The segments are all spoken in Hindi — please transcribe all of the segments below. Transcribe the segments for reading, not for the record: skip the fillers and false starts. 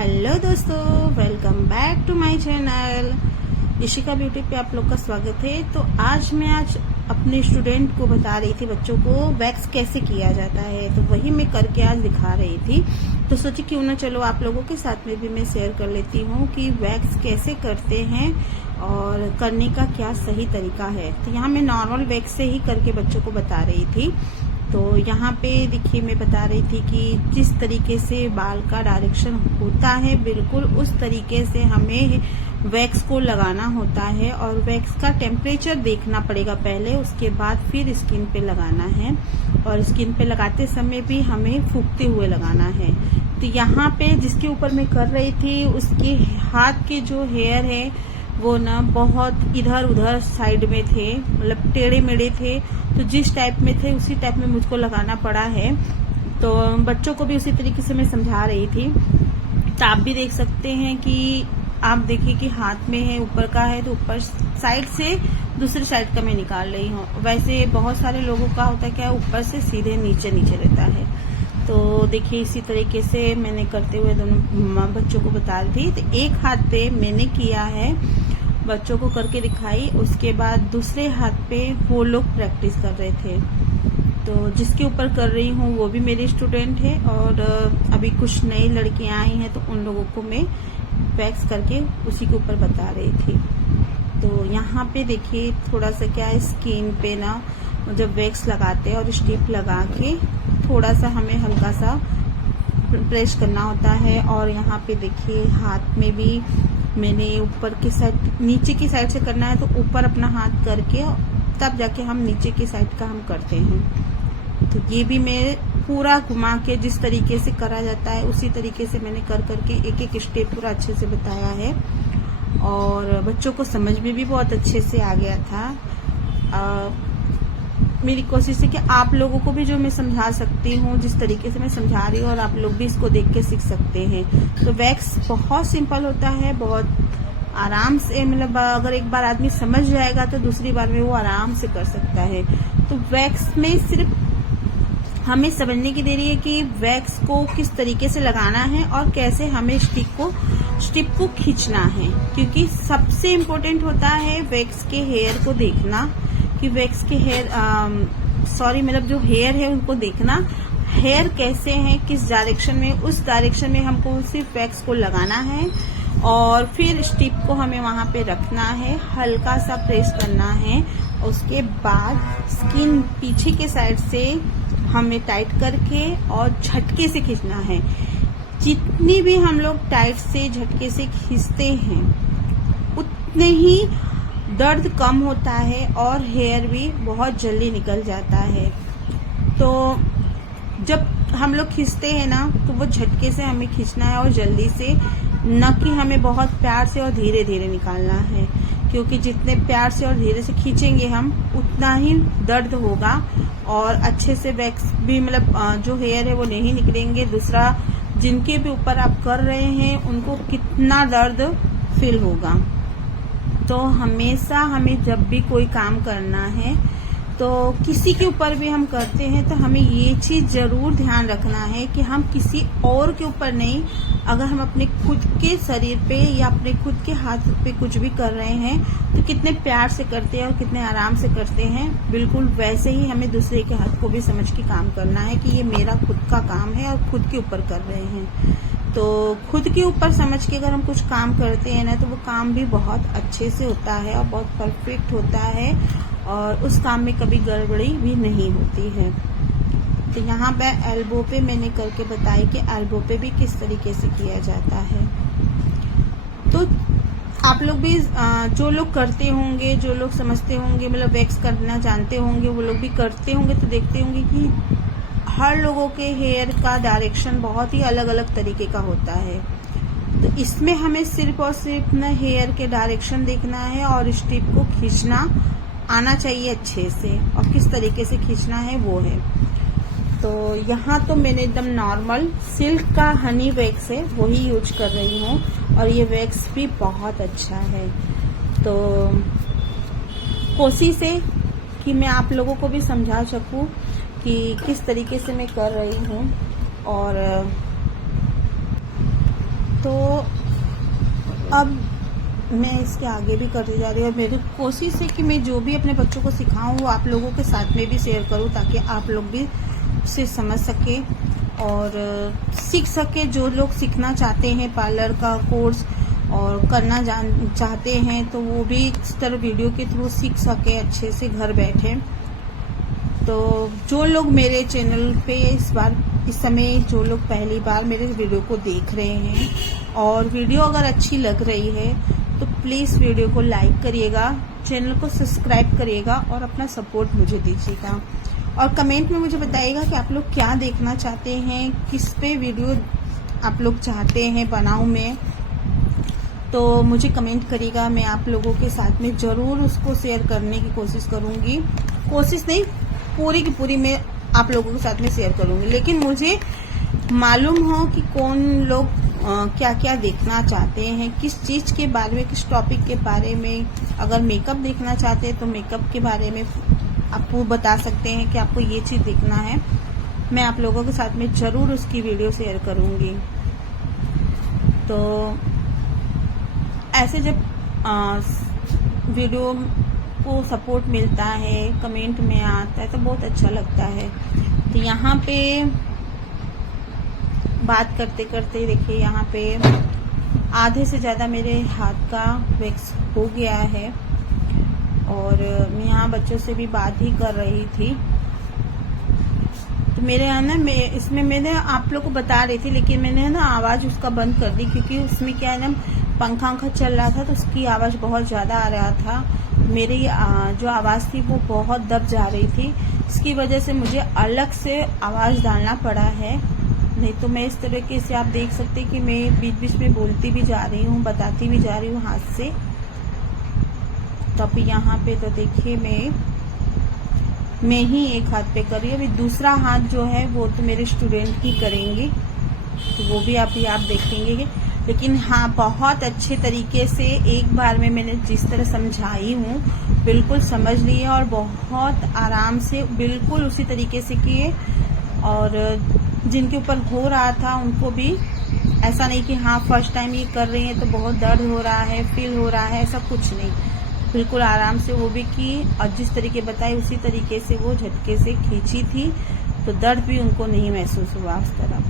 हेलो दोस्तों, welcome back to my channel Ishika Beauty पे आप लोग का स्वागत है। तो आज अपने स्टूडेंट को बता रही थी, बच्चों को वैक्स कैसे किया जाता है, तो वही मैं करके आज दिखा रही थी। तो सोची क्यों ना चलो आप लोगों के साथ में भी मैं शेयर कर लेती हूँ कि वैक्स कैसे करते हैं और करने का क्या सही तरीका है। तो यहाँ मैं नॉर्मल वैक्स से ही करके बच्चों को बता रही थी। तो यहाँ पे देखिए मैं बता रही थी कि जिस तरीके से बाल का डायरेक्शन होता है बिल्कुल उस तरीके से हमें वैक्स को लगाना होता है, और वैक्स का टेम्परेचर देखना पड़ेगा पहले, उसके बाद फिर स्किन पे लगाना है। और स्किन पे लगाते समय भी हमें फूंकते हुए लगाना है। तो यहाँ पे जिसके ऊपर मैं कर रही थी उसके हाथ के जो हेयर है वो ना बहुत इधर उधर साइड में थे, मतलब टेढ़े मेढ़े थे। तो जिस टाइप में थे उसी टाइप में मुझको लगाना पड़ा है। तो बच्चों को भी उसी तरीके से मैं समझा रही थी। तो आप भी देख सकते हैं कि आप देखिए कि हाथ में है, ऊपर का है, तो ऊपर साइड से दूसरी साइड का मैं निकाल रही हूँ। वैसे बहुत सारे लोगों का होता है क्या, ऊपर से सीधे नीचे नीचे रहता है। तो देखिए इसी तरीके से मैंने करते हुए दोनों बच्चों को बता रही थी। तो एक हाथ पे मैंने किया है, बच्चों को करके दिखाई, उसके बाद दूसरे हाथ पे वो लोग प्रैक्टिस कर रहे थे। तो जिसके ऊपर कर रही हूँ वो भी मेरी स्टूडेंट है, और अभी कुछ नई लड़कियां आई हैं तो उन लोगों को मैं वैक्स करके उसी के ऊपर बता रही थी। तो यहाँ पे देखिए थोड़ा सा क्या स्किन पे ना जब वैक्स लगाते हैं और स्टिप लगा के थोड़ा सा हमें हल्का सा प्रेस करना होता है। और यहाँ पे देखिए हाथ में भी मैंने ऊपर की साइड, नीचे की साइड से करना है तो ऊपर अपना हाथ करके तब जाके हम नीचे की साइड का हम करते हैं। तो ये भी मैं पूरा घुमा के जिस तरीके से करा जाता है उसी तरीके से मैंने कर करके एक एक स्टेप पूरा अच्छे से बताया है, और बच्चों को समझ में भी बहुत अच्छे से आ गया था। मेरी कोशिश है कि आप लोगों को भी जो मैं समझा सकती हूँ, जिस तरीके से मैं समझा रही हूँ, और आप लोग भी इसको देख के सीख सकते हैं। तो वैक्स बहुत सिंपल होता है, बहुत आराम से, मतलब अगर एक बार आदमी समझ जाएगा तो दूसरी बार में वो आराम से कर सकता है। तो वैक्स में सिर्फ हमें समझने की देरी है कि वैक्स को किस तरीके से लगाना है और कैसे हमें स्टिप को खींचना है, क्योंकि सबसे इम्पोर्टेंट होता है वैक्स के हेयर को देखना कि वैक्स के मतलब जो हेयर है उनको देखना, हेयर कैसे हैं, किस डायरेक्शन में, उस डायरेक्शन में हमको सिर्फ वैक्स को लगाना है। और फिर स्टिप को हमें वहां पे रखना है, हल्का सा प्रेस करना है। उसके बाद स्किन पीछे के साइड से हमें टाइट करके और झटके से खींचना है। जितनी भी हम लोग टाइट से झटके से खींचते हैं उतने ही दर्द कम होता है और हेयर भी बहुत जल्दी निकल जाता है। तो जब हम लोग खींचते हैं ना तो वो झटके से हमें खींचना है और जल्दी से, न कि हमें बहुत प्यार से और धीरे धीरे निकालना है, क्योंकि जितने प्यार से और धीरे से खींचेंगे हम उतना ही दर्द होगा और अच्छे से वैक्स भी, मतलब जो हेयर है वो नहीं निकलेंगे। दूसरा, जिनके भी ऊपर आप कर रहे हैं उनको कितना दर्द फील होगा। तो हमेशा हमें जब भी कोई काम करना है, तो किसी के ऊपर भी हम करते हैं तो हमें ये चीज जरूर ध्यान रखना है कि हम किसी और के ऊपर नहीं, अगर हम अपने खुद के शरीर पे या अपने खुद के हाथ पे कुछ भी कर रहे हैं तो कितने प्यार से करते हैं और कितने आराम से करते हैं, बिल्कुल वैसे ही हमें दूसरे के हाथ को भी समझ के काम करना है कि ये मेरा खुद का काम है और खुद के ऊपर कर रहे हैं। तो खुद के ऊपर समझ के अगर हम कुछ काम करते हैं ना तो वो काम भी बहुत अच्छे से होता है और बहुत परफेक्ट होता है, और उस काम में कभी गड़बड़ी भी नहीं होती है। तो यहाँ पे एल्बो पे मैंने करके बताई कि एल्बो पे भी किस तरीके से किया जाता है। तो आप लोग भी जो लोग करते होंगे, जो लोग समझते होंगे, मतलब वैक्स करना जानते होंगे, वो लोग भी करते होंगे तो देखते होंगे कि हर लोगों के हेयर का डायरेक्शन बहुत ही अलग अलग तरीके का होता है। तो इसमें हमें सिर्फ और सिर्फ ना हेयर के डायरेक्शन देखना है और स्टिप को खींचना आना चाहिए अच्छे से, और किस तरीके से खींचना है वो है। तो यहाँ तो मैंने एकदम नॉर्मल सिल्क का हनी वैक्स है वही यूज कर रही हूँ, और ये वैक्स भी बहुत अच्छा है। तो कोशिश है कि मैं आप लोगों को भी समझा सकूँ कि किस तरीके से मैं कर रही हूँ, और तो अब मैं इसके आगे भी करती जा रही हूँ और मेरी कोशिश है कि मैं जो भी अपने बच्चों को सिखाऊं वो आप लोगों के साथ में भी शेयर करूँ, ताकि आप लोग भी उसे समझ सके और सीख सके। जो लोग सीखना चाहते हैं पार्लर का कोर्स और करना चाहते हैं तो वो भी इस तरह वीडियो के थ्रू सीख सके अच्छे से घर बैठे। तो जो लोग मेरे चैनल पे इस समय जो लोग पहली बार मेरे वीडियो को देख रहे हैं और वीडियो अगर अच्छी लग रही है तो प्लीज़ वीडियो को लाइक करिएगा, चैनल को सब्सक्राइब करिएगा और अपना सपोर्ट मुझे दीजिएगा। और कमेंट में मुझे बताइएगा कि आप लोग क्या देखना चाहते हैं, किस पे वीडियो आप लोग चाहते हैं बनाऊं मैं, तो मुझे कमेंट करिएगा। मैं आप लोगों के साथ में ज़रूर उसको शेयर करने की कोशिश करूँगी। कोशिश नहीं, पूरी की पूरी मैं आप लोगों के साथ में शेयर करूँगी। लेकिन मुझे मालूम हो कि कौन लोग क्या क्या देखना चाहते हैं, किस चीज़ के बारे में, किस टॉपिक के बारे में। अगर मेकअप देखना चाहते हैं तो मेकअप के बारे में आपको बता सकते हैं कि आपको ये चीज़ देखना है। मैं आप लोगों के साथ में ज़रूर उसकी वीडियो शेयर करूँगी। तो ऐसे जब वीडियो को सपोर्ट मिलता है, कमेंट में आता है तो बहुत अच्छा लगता है। तो यहाँ पे बात करते करते देखिए यहाँ पे आधे से ज़्यादा मेरे हाथ का वैक्स हो गया है और मैं यहाँ बच्चों से भी बात ही कर रही थी। तो मेरे यहाँ ना इसमें मैंने आप लोग को बता रही थी, लेकिन मैंने ना आवाज़ उसका बंद कर दी क्योंकि उसमें क्या है ना पंखा चल रहा था तो उसकी आवाज़ बहुत ज़्यादा आ रहा था। मेरी जो आवाज़ थी वो बहुत दब जा रही थी, इसकी वजह से मुझे अलग से आवाज़ डालना पड़ा है। नहीं तो मैं इस तरीके से आप देख सकते हैं कि मैं बीच बीच में बोलती भी जा रही हूँ, बताती भी जा रही हूँ हाथ से। तो अब यहाँ पे तो देखिए मैं ही एक हाथ पे कर रही हूँ, अभी दूसरा हाथ जो है वो तो मेरे स्टूडेंट ही करेंगे, तो वो भी आप देखेंगे। लेकिन हाँ, बहुत अच्छे तरीके से एक बार में मैंने जिस तरह समझाई हूँ बिल्कुल समझ लिए और बहुत आराम से बिल्कुल उसी तरीके से किए। और जिनके ऊपर हो रहा था उनको भी ऐसा नहीं कि हाँ फर्स्ट टाइम ये कर रही हैं तो बहुत दर्द हो रहा है, फील हो रहा है, ऐसा कुछ नहीं। बिल्कुल आराम से वो भी की और जिस तरीके बताए उसी तरीके से वो झटके से खींची थी, तो दर्द भी उनको नहीं महसूस हुआ उस तरह।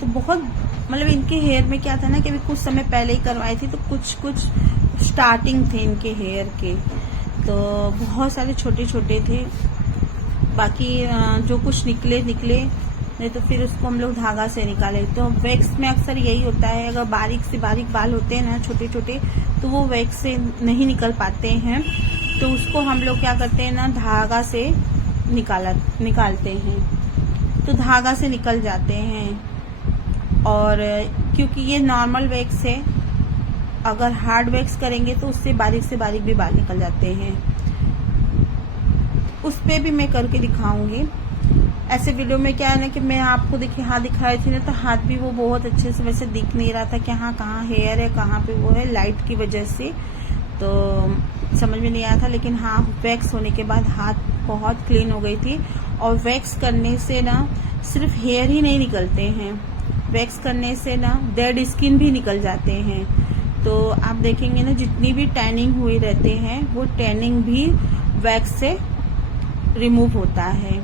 तो बहुत मतलब इनके हेयर में क्या था ना कि अभी कुछ समय पहले ही करवाई थी, तो कुछ स्टार्टिंग थे इनके हेयर के, तो बहुत सारे छोटे छोटे थे। बाकी जो कुछ निकले नहीं तो फिर उसको हम लोग धागा से निकाले। तो वैक्स में अक्सर यही होता है, अगर बारीक से बारीक बाल होते हैं ना छोटे छोटे, तो वो वैक्स से नहीं निकल पाते हैं, तो उसको हम लोग क्या करते हैं ना धागा से निकालते हैं, तो धागा से निकल जाते हैं। और क्योंकि ये नॉर्मल वैक्स है, अगर हार्ड वैक्स करेंगे तो उससे बारीक से बारीक भी बाल निकल जाते हैं। उस पे भी मैं करके दिखाऊंगी। ऐसे वीडियो में क्या है ना कि मैं आपको देखिए हाथ दिखाई थी ना, तो हाथ भी वो बहुत अच्छे से वैसे दिख नहीं रहा था कि हाँ कहाँ हेयर है कहाँ पे वो है, लाइट की वजह से तो समझ में नहीं आया था। लेकिन हाँ वैक्स होने के बाद हाथ बहुत क्लीन हो गई थी। और वैक्स करने से ना सिर्फ हेयर ही नहीं निकलते हैं, वैक्स करने से ना डेड स्किन भी निकल जाते हैं। तो आप देखेंगे ना जितनी भी टैनिंग हुई रहते हैं वो टैनिंग भी वैक्स से रिमूव होता है।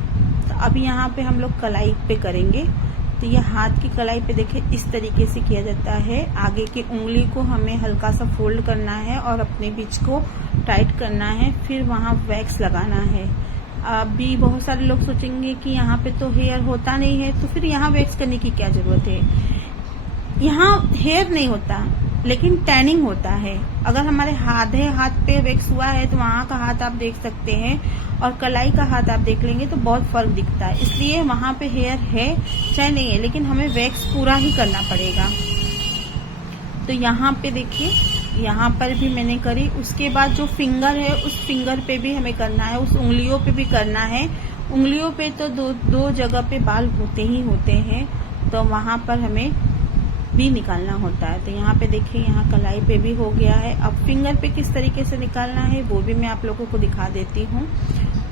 तो अभी यहाँ पे हम लोग कलाई पे करेंगे। तो ये हाथ की कलाई पे देखिए इस तरीके से किया जाता है। आगे की उंगली को हमें हल्का सा फोल्ड करना है और अपने बीच को टाइट करना है, फिर वहाँ वैक्स लगाना है। अभी बहुत सारे लोग सोचेंगे कि यहाँ पे तो हेयर होता नहीं है, तो फिर यहाँ वैक्स करने की क्या जरूरत है। यहाँ हेयर नहीं होता लेकिन टैनिंग होता है। अगर हमारे आधे हाथ पे वैक्स हुआ है तो वहाँ का हाथ आप देख सकते हैं, और कलाई का हाथ आप देख लेंगे तो बहुत फर्क दिखता है। इसलिए वहाँ पे हेयर है चाहे नहीं है, लेकिन हमें वैक्स पूरा ही करना पड़ेगा। तो यहाँ पे देखिए, यहाँ पर भी मैंने करी। उसके बाद जो फिंगर है उस फिंगर पे भी हमें करना है, उस उंगलियों पे भी करना है। उंगलियों पे तो दो जगह पे बाल होते ही होते हैं, तो वहाँ पर हमें भी निकालना होता है। तो यहाँ पे देखिए, यहाँ कलाई पे भी हो गया है। अब फिंगर पे किस तरीके से निकालना है वो भी मैं आप लोगों को दिखा देती हूँ।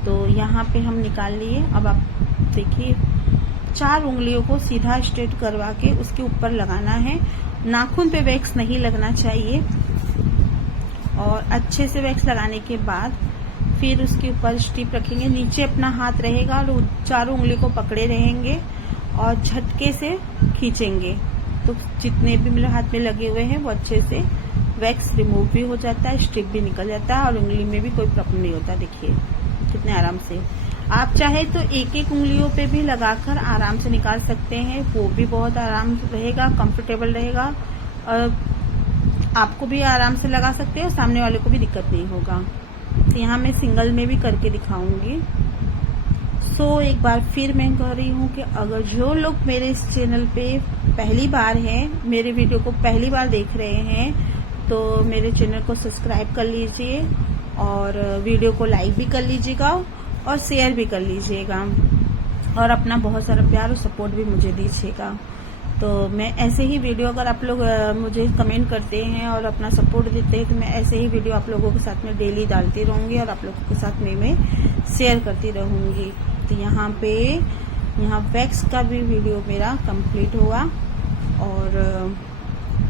तो यहाँ पे हम निकाल लिए। अब आप देखिए 4 उंगलियों को सीधा स्ट्रेट करवा के उसके ऊपर लगाना है। नाखून पे वैक्स नहीं लगना चाहिए। और अच्छे से वैक्स लगाने के बाद फिर उसके ऊपर स्ट्रिप रखेंगे। नीचे अपना हाथ रहेगा और 4 उंगली को पकड़े रहेंगे और झटके से खींचेंगे तो जितने भी मेरे हाथ में लगे हुए हैं वो अच्छे से वैक्स रिमूव भी हो जाता है, स्ट्रिप भी निकल जाता है और उंगली में भी कोई प्रॉब्लम नहीं होता। देखिए कितने आराम से। आप चाहे तो एक एक उंगलियों पे भी लगाकर आराम से निकाल सकते हैं, वो भी बहुत आराम रहेगा, कंफर्टेबल रहेगा और आपको भी आराम से लगा सकते हैं और सामने वाले को भी दिक्कत नहीं होगा। तो यहाँ मैं सिंगल में भी करके दिखाऊंगी। एक बार फिर मैं कह रही हूँ कि अगर जो लोग मेरे इस चैनल पे पहली बार हैं, मेरे वीडियो को पहली बार देख रहे हैं, तो मेरे चैनल को सब्सक्राइब कर लीजिए और वीडियो को लाइक भी कर लीजिएगा और शेयर भी कर लीजिएगा और अपना बहुत सारा प्यार और सपोर्ट भी मुझे दीजिएगा। तो मैं ऐसे ही वीडियो, अगर आप लोग मुझे कमेंट करते हैं और अपना सपोर्ट देते हैं, तो मैं ऐसे ही वीडियो आप लोगों के साथ में डेली डालती रहूंगी और आप लोगों के साथ में मैं शेयर करती रहूंगी। तो यहाँ वैक्स का भी वीडियो मेरा कंप्लीट हुआ और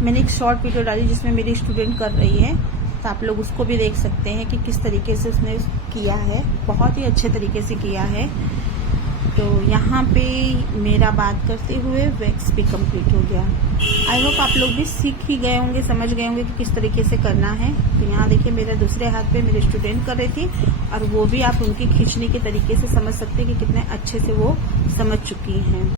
मैंने एक शॉर्ट वीडियो डाली जिसमें मेरी स्टूडेंट कर रही है, तो आप लोग उसको भी देख सकते हैं कि किस तरीके से उसने किया है। बहुत ही अच्छे तरीके से किया है। तो यहाँ पे मेरा बात करते हुए वैक्स भी कंप्लीट हो गया। आई होप आप लोग भी सीख ही गए होंगे, समझ गए होंगे कि किस तरीके से करना है। तो यहाँ देखिए मेरे दूसरे हाथ पे मेरे स्टूडेंट कर रही थी और वो भी आप उनकी खींचने के तरीके से समझ सकते हैं कि कितने अच्छे से वो समझ चुकी हैं।